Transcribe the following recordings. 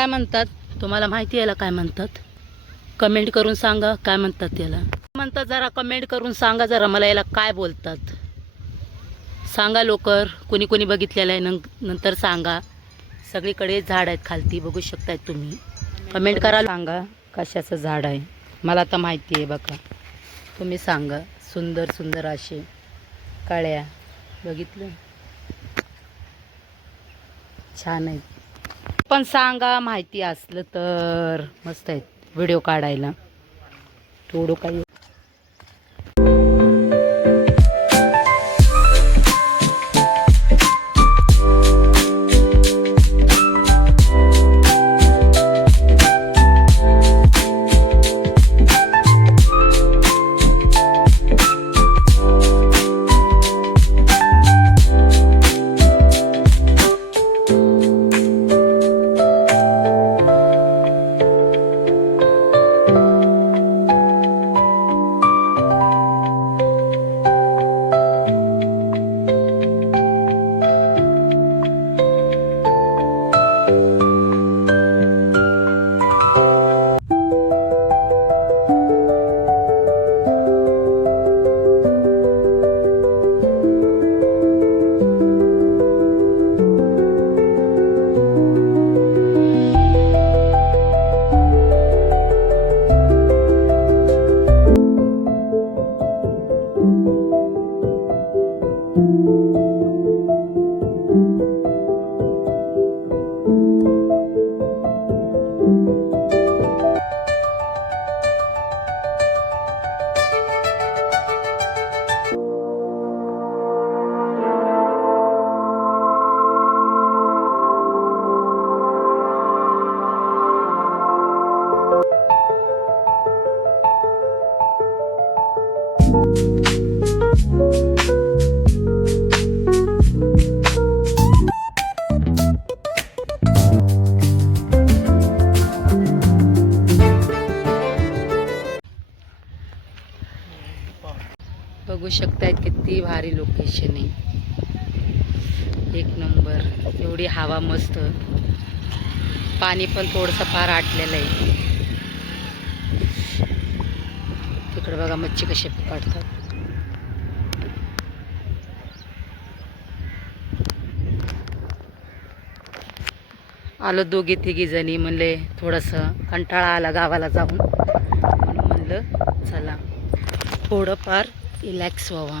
काय म्हणतात तुम्हाला माहिती आहे याला काय म्हणतात? कमेंट करून सांगा काय म्हणतात याला. म्हणतात जरा कमेंट करून सांगा जरा मला याला काय बोलतात सांगा लवकर. कोणी कोणी बघितलेलं आहे नंतर सांगा. सगळीकडे झाड आहेत खालती बघू शकताय तुम्ही. कमेंट करा सांगा कशाचं झाड आहे. मला तर माहिती आहे बघा. तुम्ही सांगा. सुंदर सुंदर असे काळ्या बघितलं छान आहेत. पण सांगा माहिती असलं तर मस्त आहेत व्हिडिओ काढायला. थोडं काही बघू शकतायत किती भारी लोकेशन आहे. एक नंबर. एवढी हवा मस्त. पाणी पण थोडंसं फार आटलेलं आहे. तिकडे बघा मच्छी कशी पकडतात. आलो दोघी तिघी जणी. म्हणले थोडंसं कंटाळा आला गावाला जाऊन म्हणून म्हणलं चला थोडंफार रिलॅक्स व्हावा.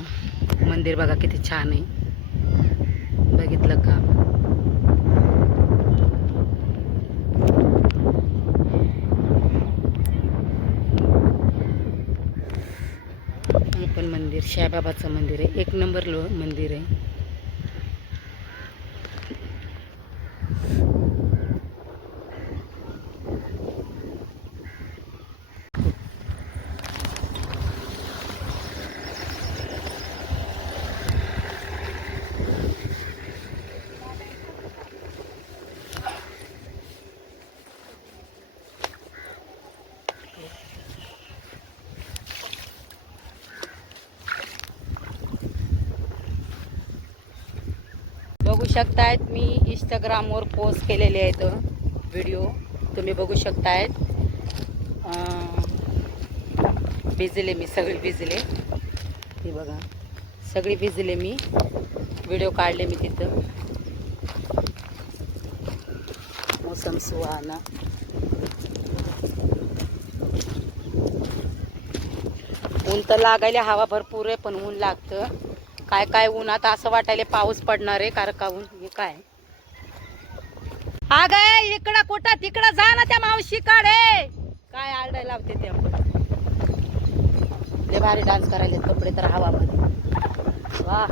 मंदिर बघा किती छान आहे. बघितलं का? पण मंदिर साईबाबाचं मंदिर आहे. एक नंबर मंदिर आहे. बघू शकतायत मी इंस्टाग्रामवर पोस्ट केलेले आहेत व्हिडिओ. तुम्ही बघू शकतायत. भिजले मी सगळी भिजले. हे बघा सगळी भिजले मी. व्हिडिओ काढले मी तिथं. मोसम सुहाना. ऊन तर लागायला हवा भरपूर आहे पण ऊन लागतं. काय काय ऊन आता असं वाटायला पाऊस पडणार आहे. कारण का ऊन हे काय हा गे इकडं कुठं तिकडं जा ना त्या मावशीकडे. काय आरडायला लावते ते. लय भारी डान्स करायले कपडे तर हवामध्ये. वा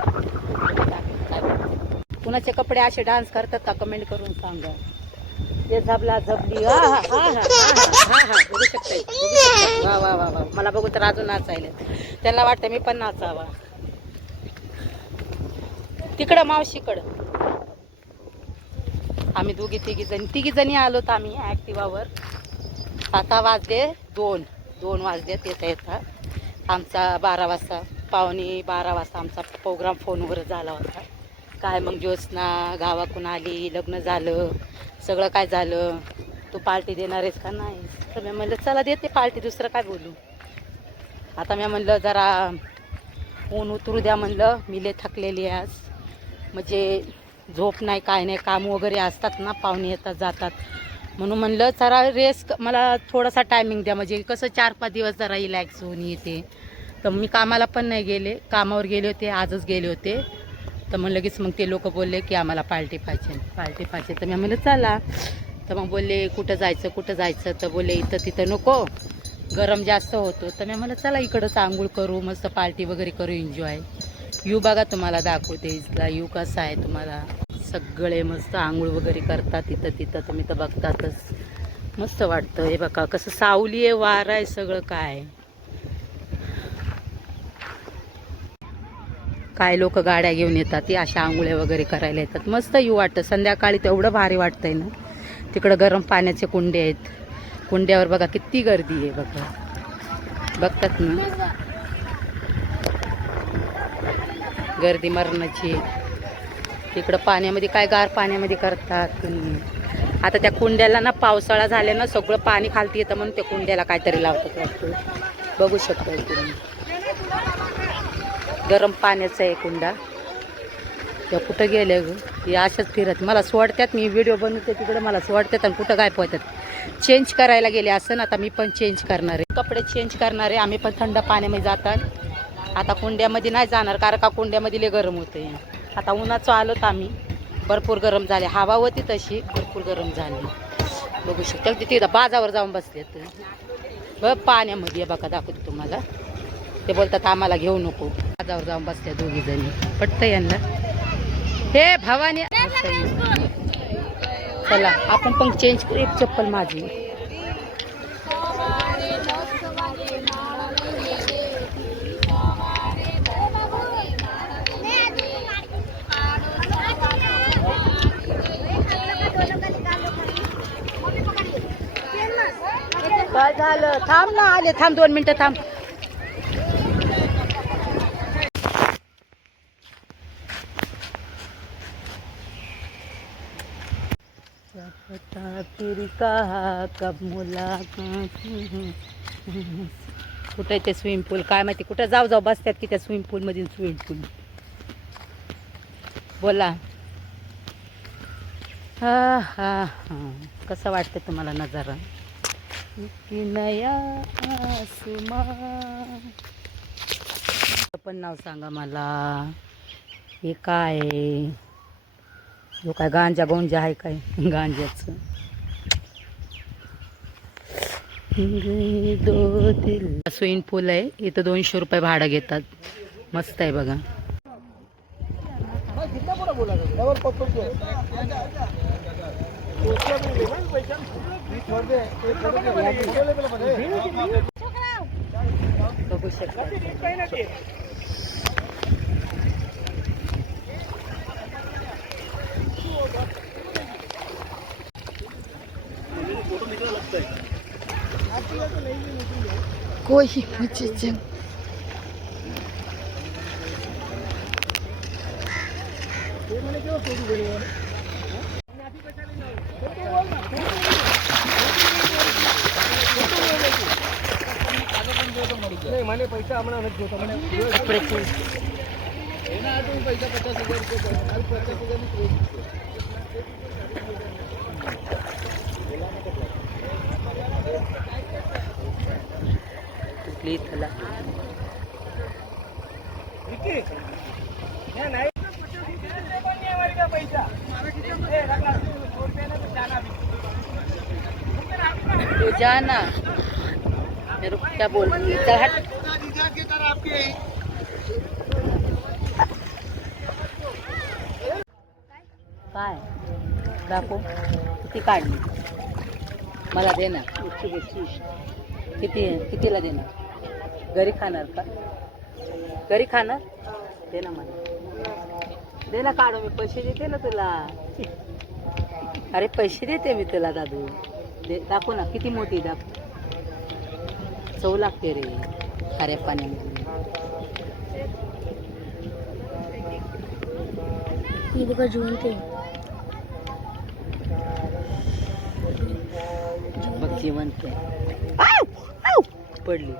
कुणाचे कपडे असे डान्स करतात का कमेंट करून सांगा. ते झबला झबली. हा हा हा हा हा बघू शकताय. वा वा वा वा. मला बघू तर अजून नाचायला. त्यांना वाटतं मी पण नाचावा. तिकडं मावशीकडं. आम्ही तिघी जणी आलोत आम्ही ॲक्टिवावर. आता वाजले 2 वाजलेत येता येता. आमचा 12 वाजता 11:45 वाजता आमचा प्रोग्राम फोनवर झाला होता. काय मग ज्योत्स्ना गावाकडून आली, लग्न झालं, सगळं काय झालं. तू पार्टी देणार आहेस का नाही. तर मी म्हणलं चला देते पार्टी, दुसरं काय बोलू. आता मी म्हणलं जरा ऊन उतरू द्या म्हणलं, मी लय थकलेली आहे आज. म्हणजे झोप नाही काय नाही, काम वगैरे असतात ना, पाहुणे येतात जातात, म्हणून म्हणलं जरा रेस्ट मला थोडासा टायमिंग द्या, म्हणजे कसं 4-5 दिवस जरा रिलॅक्स होऊन येते. तर मी कामाला पण नाही गेले, कामावर गेले होते, आजच गेले होते. तर मग लगेच मग ते लोक बोलले की आम्हाला पार्टी पाहिजे. तर मी म्हणलं चला. तर मग बोलले कुठं जायचं. तर बोलले इथं तिथं नको, गरम जास्त होतो. तर मी म्हणलं चला इकडंच आंघोळ करू, मस्त पार्टी वगैरे करू, एन्जॉय. यू बघा तुम्हाला दाखवते इथला यू कसा आहे. तुम्हाला सगळे मस्त आंघोळ वगैरे करतात तिथं तुम्ही तर बघतातच. मस्त वाटतं. हे बघा कसं सावली आहे, वारा आहे, सगळं काय. काय लोक गाड्या घेऊन येतात, ती अशा आंघोळ्या वगैरे करायला येतात. मस्त यू वाटतं संध्याकाळी, तेवढं भारी वाटतंय ना. तिकडं गरम पाण्याचे कुंडे आहेत, कुंड्यावर बघा किती गर्दी आहे बघा, बघतात ना, गर्दी मरणाची. तिकडं पाण्यामध्ये काय गार पाण्यामध्ये करतात. आता त्या कुंड्याला ना पावसाळा झाल्यानं सगळं पाणी खालती येतं, म्हणून त्या कुंड्याला काहीतरी लावतात वाटतं. बघू शकता तुम्ही, गरम पाण्याचा आहे कुंडा. त्या कुठं गेले ग, हे अशाच फिरत मला सोडतात. मी व्हिडिओ बनवते तिकडे मला सोडतात आणि कुठं गायब होतात. चेंज करायला गेले असं ना, आता मी पण चेंज करणार आहे, कपडे चेंज करणार आहे. आम्ही पण थंड पाण्यामध्ये जातात. आता कुंड्यामध्ये नाही जाणार, कारण का कुंड्यामध्ये लय गरम होते. आता उन्हाचं आलो तर आम्ही, भरपूर गरम झाले, हवा होती तशी, भरपूर गरम झाली. बघू शकता तिथे बाजावर जाऊन बसलेत बघ पाण्यामध्ये. बघा दाखवते तुम्हाला, ते बोलतात आम्हाला घेऊ नको. बाजावर जाऊन बसल्या दोघी जणी, पटतं यांना. हे भवानी चला आपण पण चेंज करू. एक चप्पल माझी. काय झालं, थांब ना, आले, थांब 2 मिनिटं थांब. फिर कहा कब मुलाकात. कुठं आहे ते स्विमिंग पूल काय माहिती, कुठं जाऊ बसतात की त्या स्विमिंग पूल मध्ये. स्विमिंग पूल बोला. हा हा हा, कसं वाटतं तुम्हाला नजारा की नया आसमान. पण नाव सांगा मला, हे काय आहे? जो काय गांजा गोंजा आहे काय, गांजाचं. दो दिल. स्विमिंग पूल आहे इथं, 200 रुपये भाडं घेतात. मस्त आहे बघा. बघू शकता. कोई मुझे મને પૈસા હમણાં નથી જોતા, મને कपडे એના હાટુ હું પૈસા 50,000 રૂપિયા મારું 50,000 ની ક્રેડિટ છે. कुठली त्याला વિકી હે નહીં પણ નહીં અમારી પાસે પૈસા એ રાખલા 100 રૂપિયા ને તો ચાના तो जाना मेरे को क्या बोल रही है, चल हट. दीजा के तरह आपके काय दाखव किती काढली मला दे ना. किती कितीला देणार, घरी खाणार का, घरी खाणार, दे ना मला, दे ना, काढू मी पैसे देते ना तुला. अरे पैसे देते मी तुला दादू, दे, दाखव ना किती मोठी दाखव. चव लागते रे खाऱ्या पाण्यामध्ये. बघ जिवंत आहे. पडली.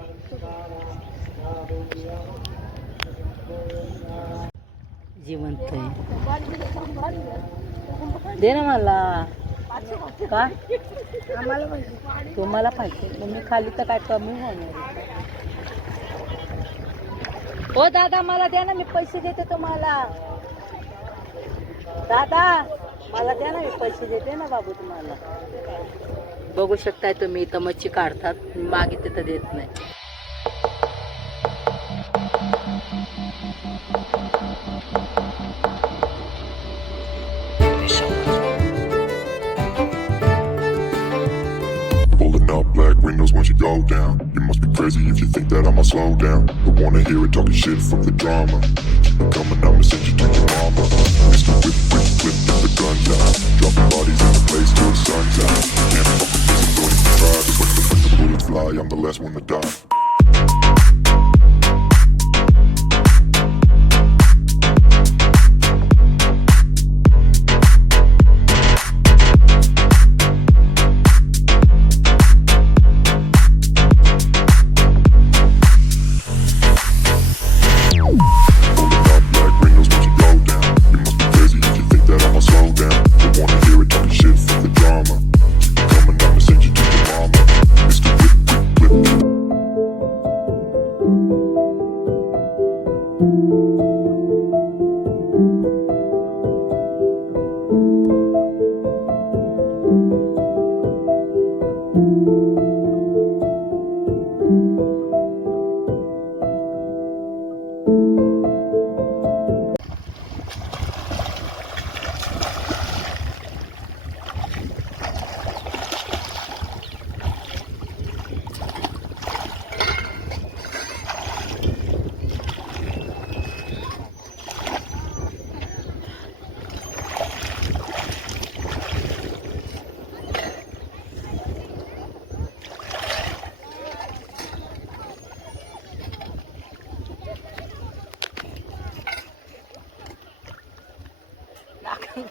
जिवंत आहे. दे ना मला. का तुम्हाला पाहिजे मग मी खाली तर काय कमी होणार. हो दादा मला द्या ना, मी पैसे देते तुम्हाला. दादा मला द्या ना, मी पैसे देते ना बाबू तुम्हाला. बघू शकताय तुम्ही इथं मच्छी काढतात, मागितले तर देत नाही. Pulling up black windows once you go down. You must be crazy if you think that I'ma slow down. Don't wanna hear it talking shit, fuck the drama. Keep it coming, I'ma send you to your mama. Mr. Whip, whip, whip, get the guns out. Dropping bodies in the place till the sun's out. Can't fuck with this, don't even try. Just when the bullets fly, I'm the last one to die.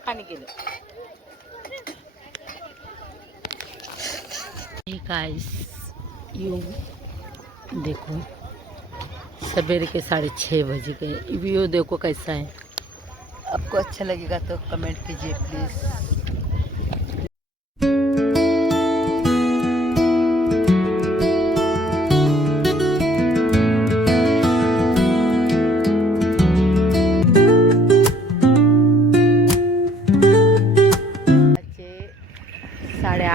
पाणी गेलं. Guys you देखो सवेरे के 6:30 बज गए. View देखो कैसा है. आपको अच्छा लगेगा तो कमेंट कीजिए प्लीज़.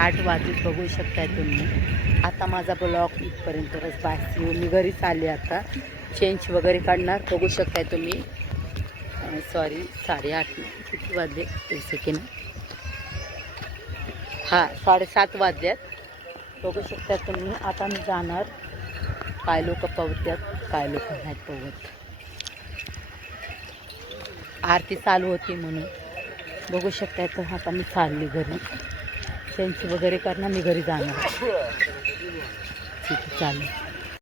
आठ वाजून बघू शकताय तुम्ही. आता माझा ब्लॉग इथपर्यंतच बस. मी घरीच आले. आता चेंज वगैरे काढणार. बघू शकताय तुम्ही. सॉरी 8:30 किती वाजले एक सेकंड. हां 7:30 वाजल्यात. बघू शकताय तुम्ही. आता मी जाणार. काय लोक पवत्यात काय लोक नाही पवत. आरती चालू होती म्हणून बघू शकताय. तर आता मी चालली घरी. चेंज वगैरे करणार. मी घरी जाणार. ठीक आहे चालेल.